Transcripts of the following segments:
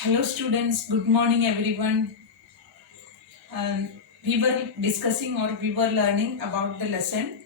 Hello students, good morning everyone. We were discussing or we were learning about the lesson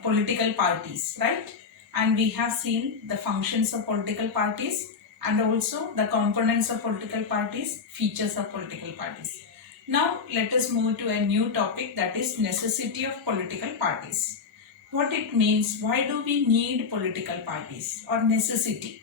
political parties, right? And we have seen the functions of political parties and also the components of political parties, features of political parties. Now let us move to a new topic, that is necessity of political parties. What it means, why do we need political parties or necessity?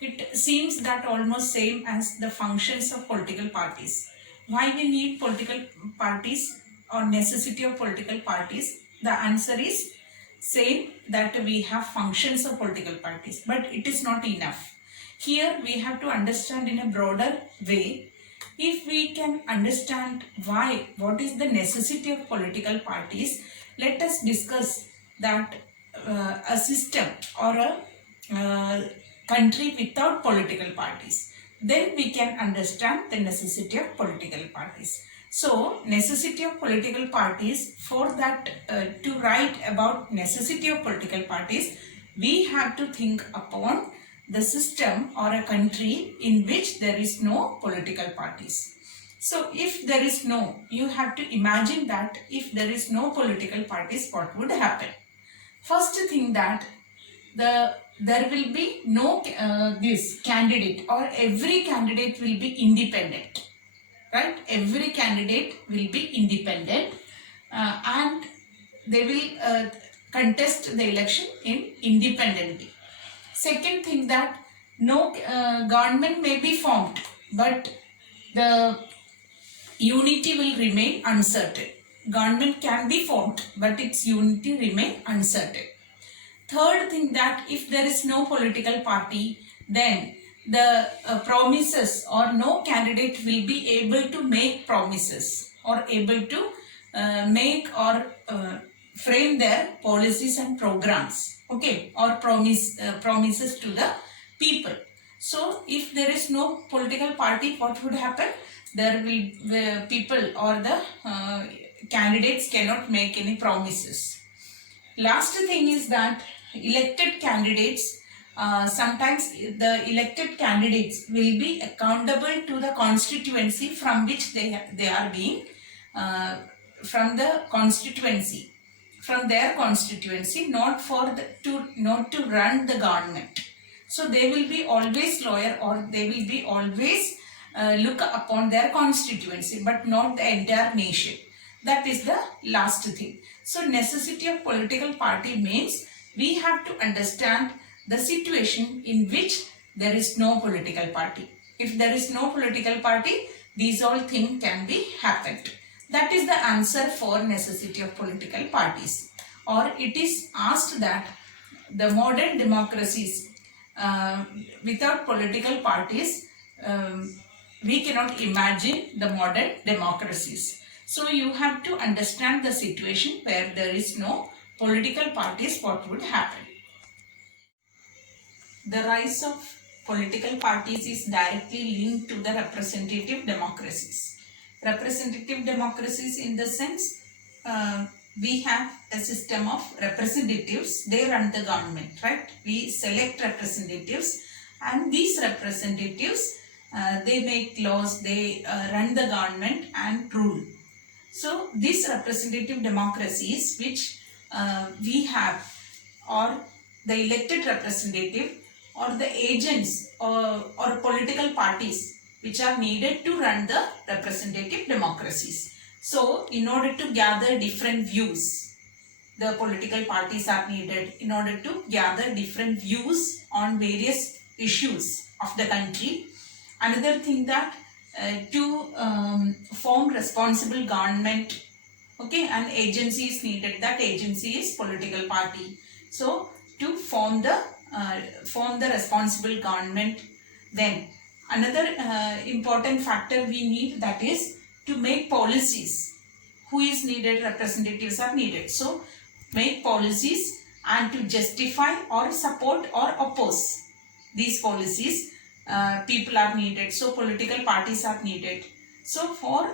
It seems that almost same as the functions of political parties. Why we need political parties or necessity of political parties? The answer is same, that we have functions of political parties, but it is not enough. Here we have to understand in a broader way. If we can understand why, what is the necessity of political parties, let us discuss that a system or a country without political parties, then we can understand the necessity of political parties. So necessity of political parties, for that to write about necessity of political parties, we have to think upon the system or a country in which there is no political parties. So if there is no, you have to imagine that if there is no political parties, what would happen? First thing, that there will be no this candidate, or every candidate will be independent, right? Every candidate will be independent and they will contest the election in independently. Second thing, that no government may be formed, but the unity will remain uncertain. Government can be formed, but its unity remain uncertain. Third thing, that if there is no political party, then the promises, or no candidate will be able to make promises or able to make or frame their policies and programs, okay, or promises to the people. So if there is no political party, what would happen? There will the people or the candidates cannot make any promises. Last thing is that elected candidates, sometimes the elected candidates will be accountable to the constituency from which they are being from the constituency, from their constituency, not to run the government. So they will be always loyal, or they will be always look upon their constituency, but not the entire nation. That is the last thing. So necessity of political party means we have to understand the situation in which there is no political party. If there is no political party, these all things can be happened. That is the answer for necessity of political parties. Or it is asked that the modern democracies without political parties, we cannot imagine the modern democracies. So you have to understand the situation where there is no political parties, what would happen. The rise of political parties is directly linked to the representative democracies. Representative democracies, in the sense, we have a system of representatives, they run the government, right? We select representatives, and these representatives, they make laws, they run the government and rule. So these representative democracies which we have, or the elected representative, or the agents or political parties which are needed to run the representative democracies. So in order to gather different views, the political parties are needed in order to gather different views on various issues of the country. Another thing, that to form responsible government, okay, an agency is needed. That agency is political party. So to form the responsible government, then another important factor we need, that is to make policies. Who is needed? Representatives are needed. So make policies, and to justify or support or oppose these policies, people are needed. So political parties are needed. So for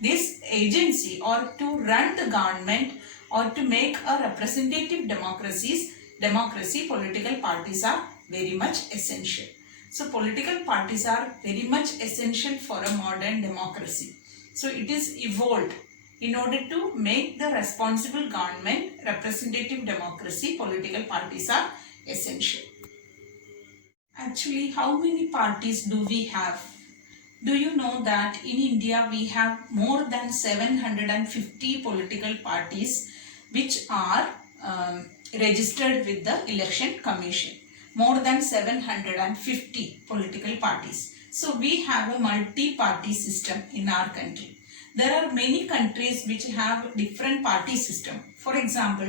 this agency, or to run the government, or to make a representative democracy, political parties are very much essential. So political parties are very much essential for a modern democracy. So it is evolved in order to make the responsible government, representative democracy. Political parties are essential. Actually, how many parties do we have? Do you know that in India we have more than 750 political parties which are registered with the Election Commission? More than 750 political parties. So we have a multi-party system in our country. There are many countries which have different party system. For example,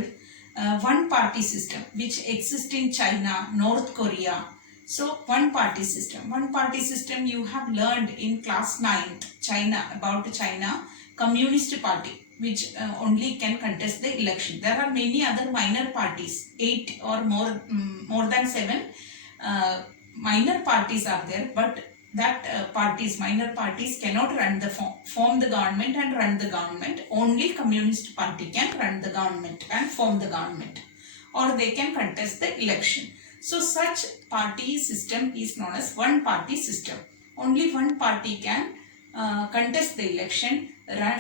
one party system which exists in China, North Korea. So one party system. One party system you have learned in class 9th, China, about China Communist Party, which only can contest the election. There are many other minor parties, 8 or more than 7 minor parties are there, but that minor parties cannot run the form the government and run the government. Only Communist Party can run the government and form the government, or they can contest the election. So such party system is known as one party system. Only one party can contest the election,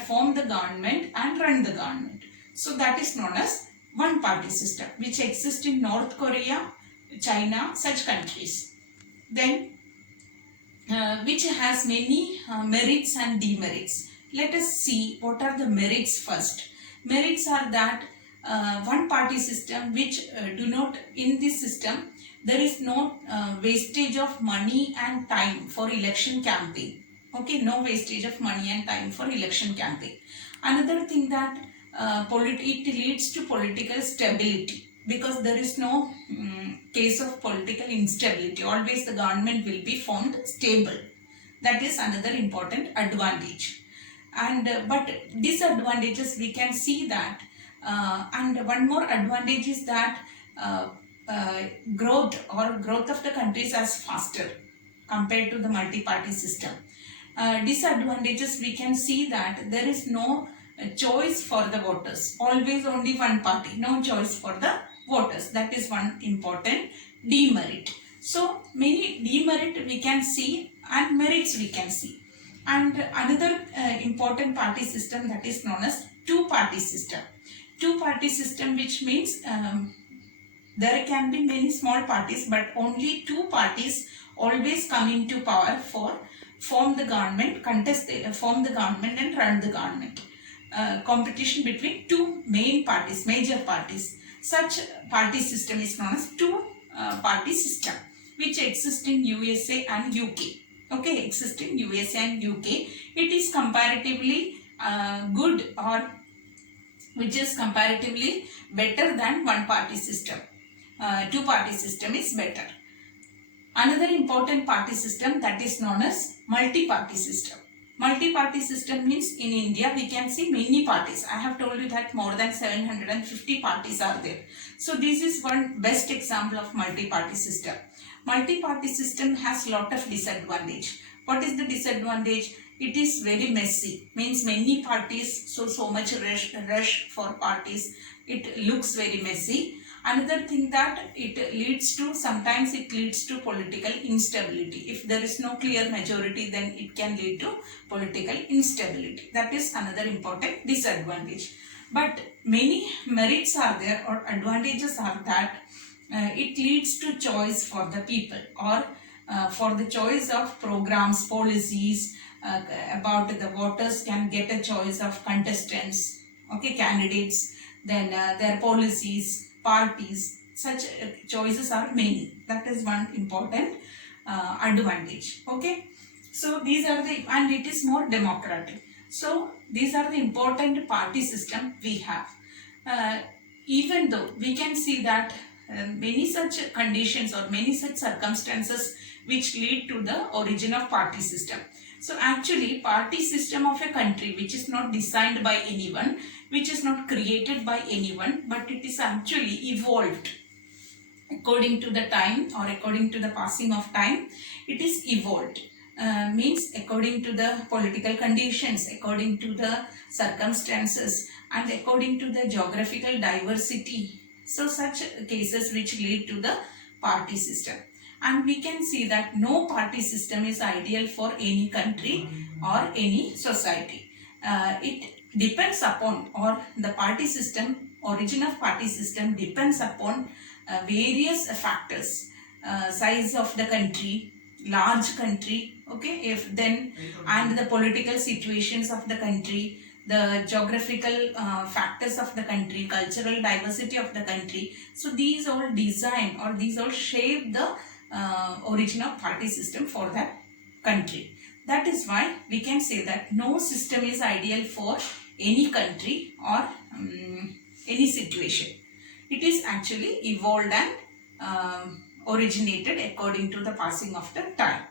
form the government and run the government. So that is known as one party system, which exists in North Korea, China, such countries. Then which has many merits and demerits. Let us see what are the merits first. Merits are that one party system which do not, in this system there is no wastage of money and time for election campaign. Okay, no wastage of money and time for election campaign. Another thing that it leads to political stability, because there is no case of political instability. Always the government will be formed stable. That is another important advantage. And but disadvantages we can see that, and one more advantage is that growth of the countries is faster compared to the multi-party system. Disadvantages we can see that there is no choice for the voters. Always only one party, no choice for the voters. That is one important demerit. So many demerit we can see and merits we can see. And another important party system, that is known as two-party system. Two-party system, which means there can be many small parties, but only two parties always come into power for form the government, form the government and run the government. Competition between two main parties, major parties. Such party system is known as two-party system, which exists in USA and UK. Okay, exists in USA and UK. It is comparatively good, or which is comparatively better than one-party system. Two-party system is better. Another important party system, that is known as multi-party system. Multi-party system means in India we can see many parties. I have told you that more than 750 parties are there. So this is one best example of multi-party system. Multi-party system has lot of disadvantage. What is the disadvantage? It is very messy. Means many parties, so much rush for parties. It looks very messy. Another thing that it leads to, sometimes it leads to political instability. If there is no clear majority, then it can lead to political instability. That is another important disadvantage. But many merits are there, or advantages are that it leads to choice for the people, or for the choice of programs, policies, about the voters can get a choice of contestants, okay, candidates, then their policies, parties. Such choices are many. That is one important advantage. Okay, so these are the, and it is more democratic. So these are the important party system we have. Even though we can see that many such conditions or many such circumstances which lead to the origin of party system. So actually party system of a country which is not designed by anyone, which is not created by anyone, but it is actually evolved according to the time, or according to the passing of time. It is evolved. Means according to the political conditions, according to the circumstances, and according to the geographical diversity. So such cases which lead to the party system. and we can see that no party system is ideal for any country or any society. It depends upon, or the party system, origin of party system depends upon various factors. Size of the country, large country, okay, if then, and the political situations of the country, the geographical factors of the country, cultural diversity of the country. So these all design, or these all shape the origin of party system for that country. That is why we can say that no system is ideal for any country or any situation. It is actually evolved and originated according to the passing of the time.